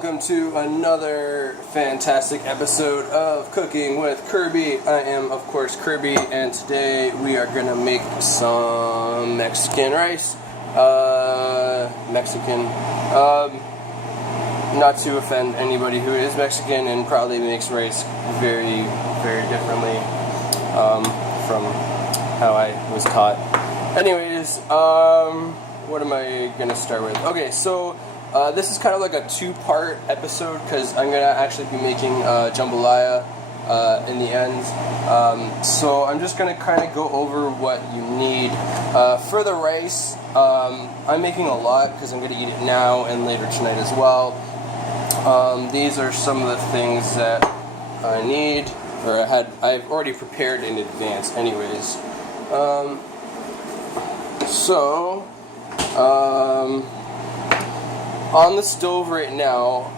welcome to another fantastic episode of Cooking with Kirby. I am, of course, Kirby, and today we are gonna make some Mexican rice. Not to offend anybody who is Mexican and probably makes rice very, very differently from how I was taught. Anyways, what am I gonna start with? Okay, so this is kind of like a two-part episode because I'm gonna actually be making jambalaya in the end. So I'm just gonna kind of go over what you need for the rice. I'm making a lot because I'm gonna eat it now and later tonight as well. These are some of the things that I need, or I've already prepared in advance anyways. On the stove right now,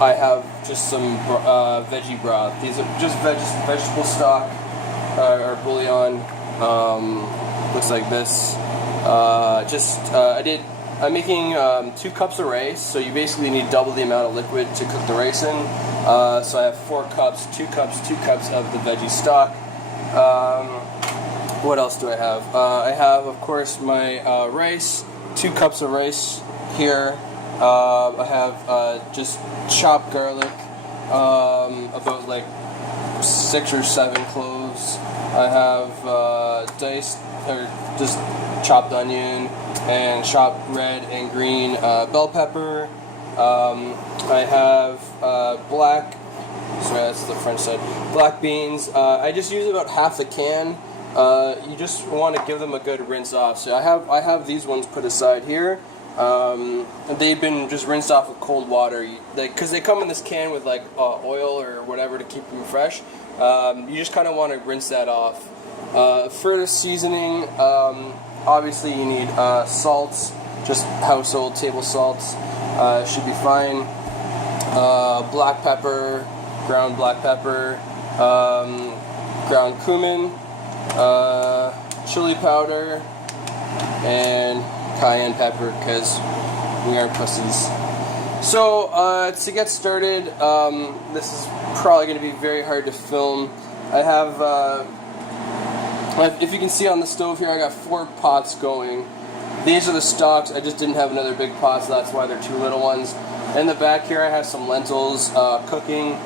I have just some veggie broth. These are just vegetable stock or bouillon. Looks like this. I'm making 2 cups of rice, so you basically need double the amount of liquid to cook the rice in. So I have 4 cups, 2 cups of the veggie stock. What else do I have? I have, of course, my rice, 2 cups of rice here. I have just chopped garlic, about like 6 or 7 cloves. I have diced or just chopped onion and chopped red and green bell pepper. I have black beans. I just use about half a can. You just want to give them a good rinse off. So I have these ones put aside here. They've been just rinsed off with cold water because they come in this can with like oil or whatever to keep them fresh. You just kind of want to rinse that off. For the seasoning, obviously you need salts, just household table salts. Should be fine. Black pepper, ground black pepper, ground cumin, chili powder, and cayenne pepper, because we aren't pussies. So, to get started, this is probably going to be very hard to film. I have, if you can see on the stove here, I got 4 pots going. These are the stocks. I just didn't have another big pot, so that's why they're 2 little ones. In the back here, I have some lentils cooking.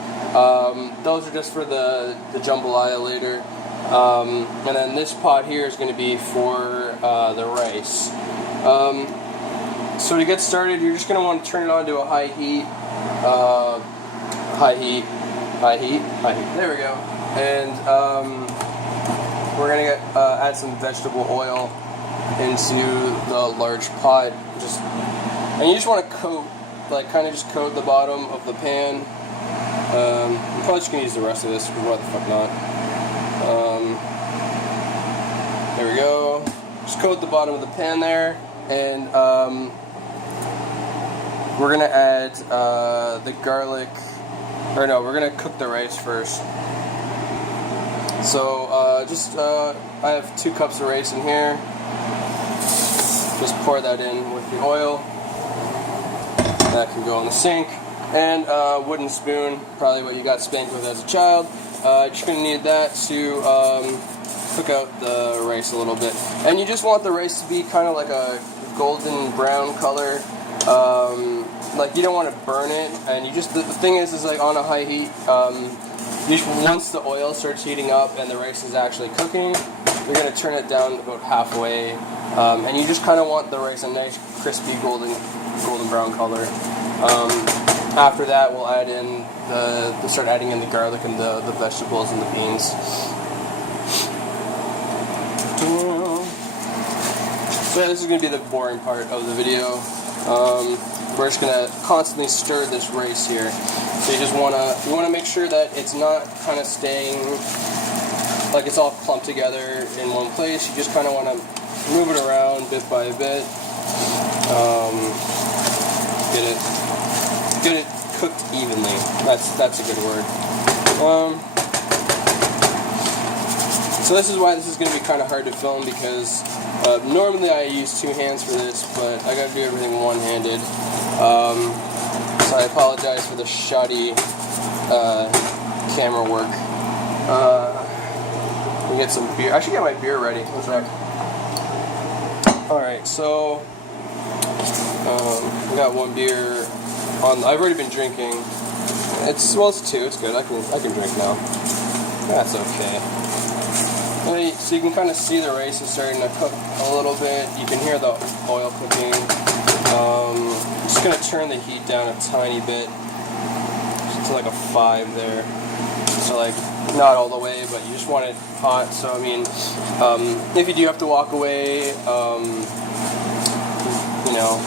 Those are just for the jambalaya later. And then this pot here is going to be for the rice. So to get started, you're just going to want to turn it on to a high heat. There we go. And we're going to add some vegetable oil into the large pot. And you just want to coat, kind of just coat the bottom of the pan. I'm probably just going to use the rest of this, because why the fuck not. There we go. Just coat the bottom of the pan there, and we're gonna add the garlic. Or no, we're gonna cook the rice first. So I have 2 cups of rice in here. Just pour that in with the oil. That can go in the sink. And wooden spoon, probably what you got spanked with as a child. Just gonna need that to cook out the rice a little bit. And you just want the rice to be kind of like a golden brown color. You don't want to burn it. And you just, the thing is like on a high heat, once the oil starts heating up and the rice is actually cooking, you're gonna turn it down about halfway. And you just kind of want the rice a nice crispy golden brown color. After that, we'll add in start adding in the garlic and the vegetables and the beans. So this is going to be the boring part of the video. We're just going to constantly stir this rice here. So you want to make sure that it's not kind of staying like it's all clumped together in one place. You just kind of want to move it around bit by bit. Get it cooked evenly. That's a good word. So this is why this is going to be kind of hard to film, because normally I use 2 hands for this, but I got to do everything one-handed. So I apologize for the shoddy camera work. We get some beer. I should get my beer ready. One sec. Alright, so we got one beer on. I've already been drinking. It's 2. It's good. I can drink now. That's okay. So you can kind of see the rice is starting to cook a little bit. You can hear the oil cooking. I'm just gonna turn the heat down a tiny bit to like a 5 there. So like not all the way, but you just want it hot. So I mean, if you do have to walk away, you know,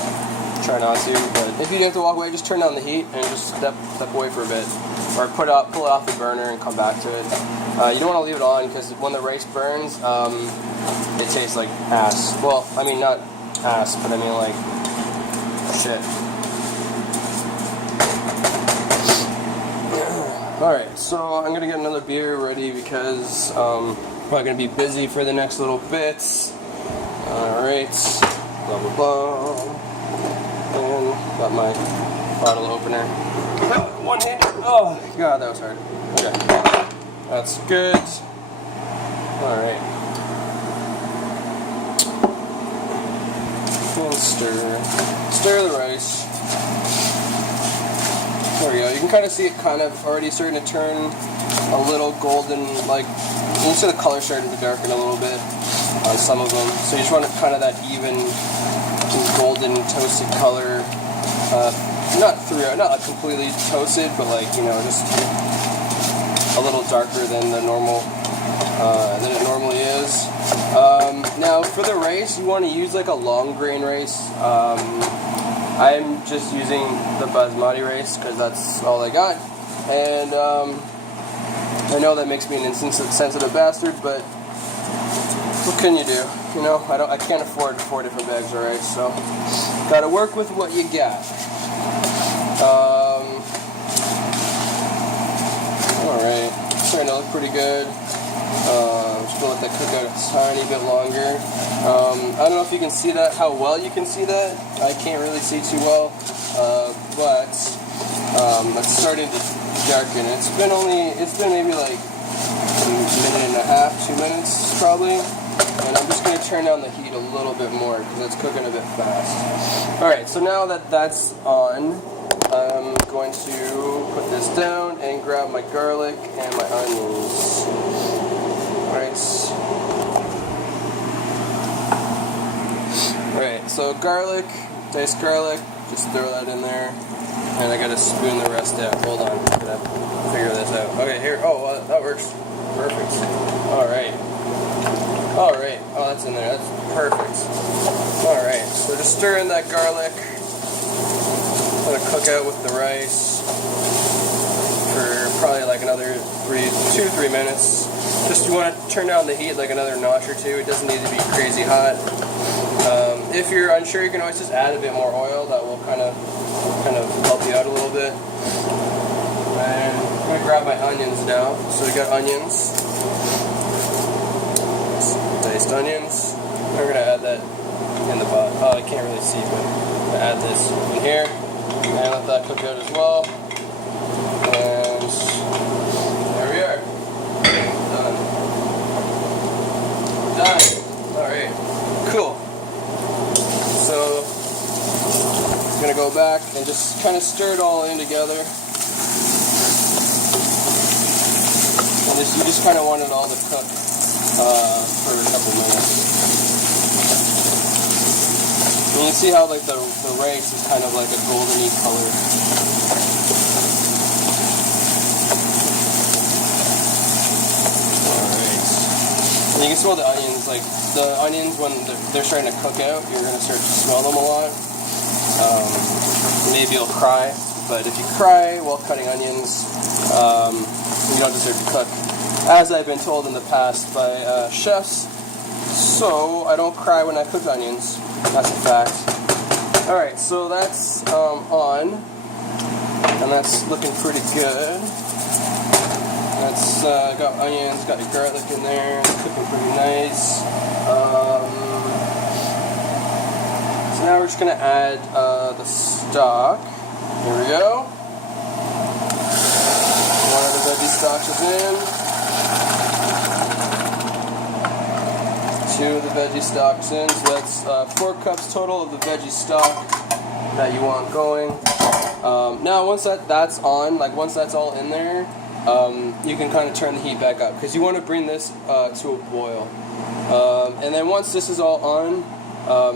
try not to. But if you do have to walk away, just turn down the heat and just step away for a bit, or pull it off the burner and come back to it. You don't want to leave it on because when the rice burns, it tastes like ass. Well, I mean not ass, but I mean like shit. Alright, so I'm gonna get another beer ready because probably gonna be busy for the next little bits. Alright, blah blah blah. And got my bottle opener. Oh, one-handed. Oh god, that was hard. Okay. That's good. Alright. And stir the rice. There we go. You can kind of see it kind of already starting to turn a little golden, like, you can see the color starting to darken a little bit on some of them. So you just want kind of that even golden toasted color. Not completely toasted, but like, you know, just a little darker than the normal, than it normally is. Now for the rice, you want to use like a long grain rice. I'm just using the basmati rice because that's all I got, and I know that makes me an insensitive bastard, but what can you do? You know, I can't afford 4 different bags of rice, so gotta work with what you got. All right, starting to look pretty good. Just gonna let that cook out a tiny bit longer. I don't know if you can see that, how well you can see that. I can't really see too well, but it's starting to darken. It's been maybe like a minute and a half, 2 minutes probably, and I'm just gonna turn down the heat a little bit more because it's cooking a bit fast. All right, so now that that's on, I'm going to put this down and grab my garlic and my onions. Alright, so garlic, diced garlic, just throw that in there, and I gotta spoon the rest out. Hold on, I'm gonna figure this out. Okay, here, oh, that works. Perfect. Alright, oh, that's in there, that's perfect. Alright, so just stir in that garlic, let it cook out with the rice for probably like another 2-3 minutes. Just you want to turn down the heat like another notch or 2. It doesn't need to be crazy hot. If you're unsure, you can always just add a bit more oil. That will kind of help you out a little bit. And I'm gonna grab my onions now. So we got onions, diced onions. We're gonna add that in the pot. Oh, I can't really see, but I'm gonna add this in here and let that cook out as well. And there we are. Done. Alright. Cool. So, I'm going to go back and just kind of stir it all in together. And you just kind of want it all to cook for a couple minutes. And you can see how like the rice is kind of like a goldeny color. And you can smell the onions, like the onions when they're starting to cook out, you're going to start to smell them a lot. Maybe you'll cry, but if you cry while cutting onions, you don't deserve to cook. As I've been told in the past by chefs, so I don't cry when I cook onions. That's a fact. Alright, so that's on, and that's looking pretty good. That's got onions, got your garlic in there, it's cooking pretty nice. So now we're just going to add the stock. Here we go. One of the veggie stocks is in. 2 of the veggie stocks in. So that's 4 cups total of the veggie stock that you want going. Now once that's on, like once that's all in there, you can kind of turn the heat back up because you want to bring this to a boil. And then once this is all on,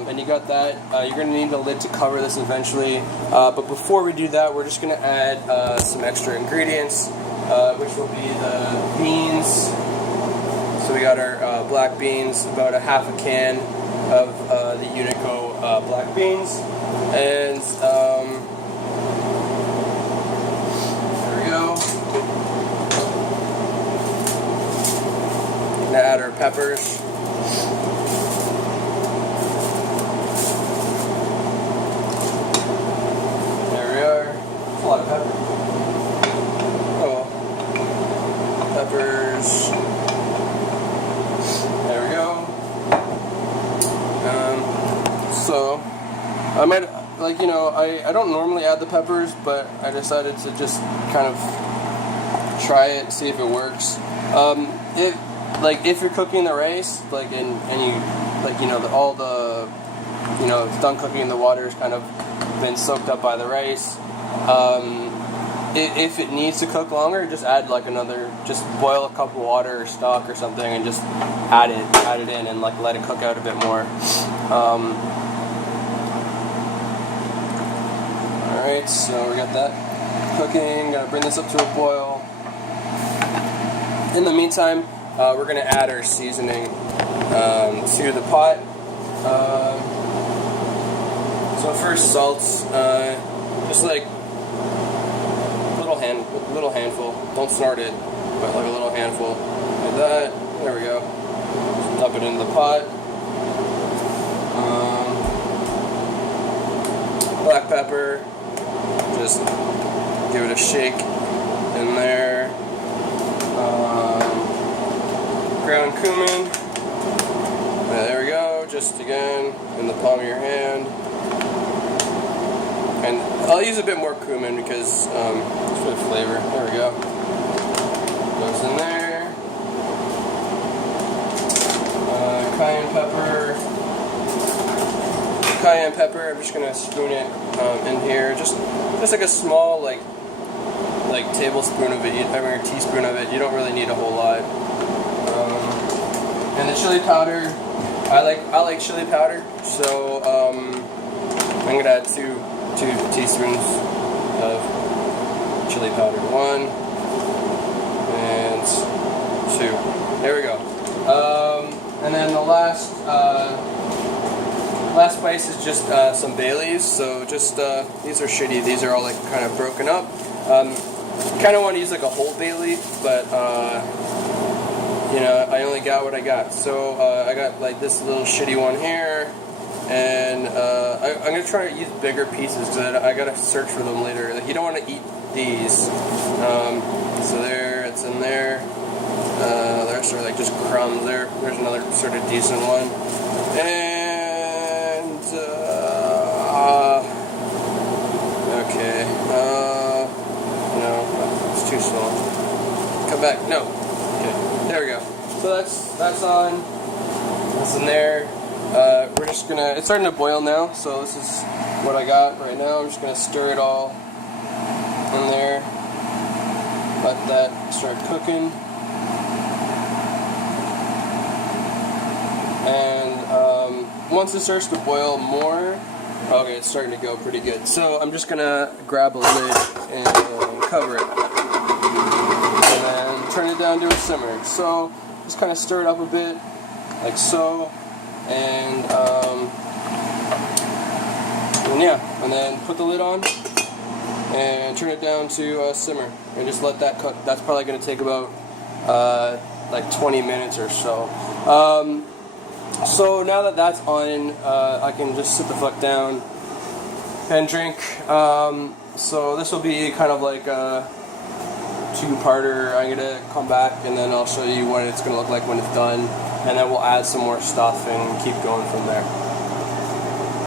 and you got that, you're going to need a lid to cover this eventually. But before we do that, we're just going to add some extra ingredients, which will be the beans. So we got our black beans, about a half a can of the Unico black beans. And there we go. Gonna add our peppers. There we are. That's a lot of pepper. Oh well. Peppers. There we go. So I might, like, you know, I don't normally add the peppers, but I decided to just kind of try it, see if it works. If you're cooking the rice, like, and you, like, you know, all the, you know, it's done cooking, the water's kind of been soaked up by the rice. If it needs to cook longer, just add like just boil a cup of water or stock or something, and just add it in and like let it cook out a bit more. Alright, so we got that cooking. Gonna bring this up to a boil. In the meantime, we're gonna add our seasoning to the pot. So first, salts, just like little handful. Don't snort it, but like a little handful. Like that. There we go. Dump it into the pot. Black pepper. Just give it a shake in there. Ground cumin. There we go. Just again in the palm of your hand. And I'll use a bit more cumin because it's for the flavor. There we go. Goes in there. Cayenne pepper. I'm just gonna spoon it in here. Just like a small like tablespoon of it. I mean, a teaspoon of it. You don't really need a whole lot. And the chili powder. I like chili powder, so I'm gonna add two teaspoons of chili powder. 1 and 2. There we go. And then the last spice is just some bay leaves. So just these are shitty. These are all like kind of broken up. Kind of want to use like a whole bay leaf, but you know, I only got what I got. So I got like this little shitty one here. And I'm going to try to use bigger pieces because I got to search for them later. Like, you don't want to eat these. So there, it's in there. There's sort of like just crumbs there. There's another sort of decent one. And, okay. No, it's too small. Come back. No. Okay, there we go. So that's on. That's in there. We're just gonna, it's starting to boil now, so this is what I got right now. I'm just gonna stir it all in there, let that start cooking, and once it starts to boil more, okay, it's starting to go pretty good. So I'm just gonna grab a lid and cover it, and then turn it down to a simmer. So just kind of stir it up a bit, like so. And yeah, and then put the lid on and turn it down to simmer and just let that cook. That's probably going to take about like 20 minutes or so. So now that that's on, I can just sit the fuck down and drink. So this will be kind of like a two-parter. I'm going to come back and then I'll show you what it's going to look like when it's done. And then we'll add some more stuff and keep going from there.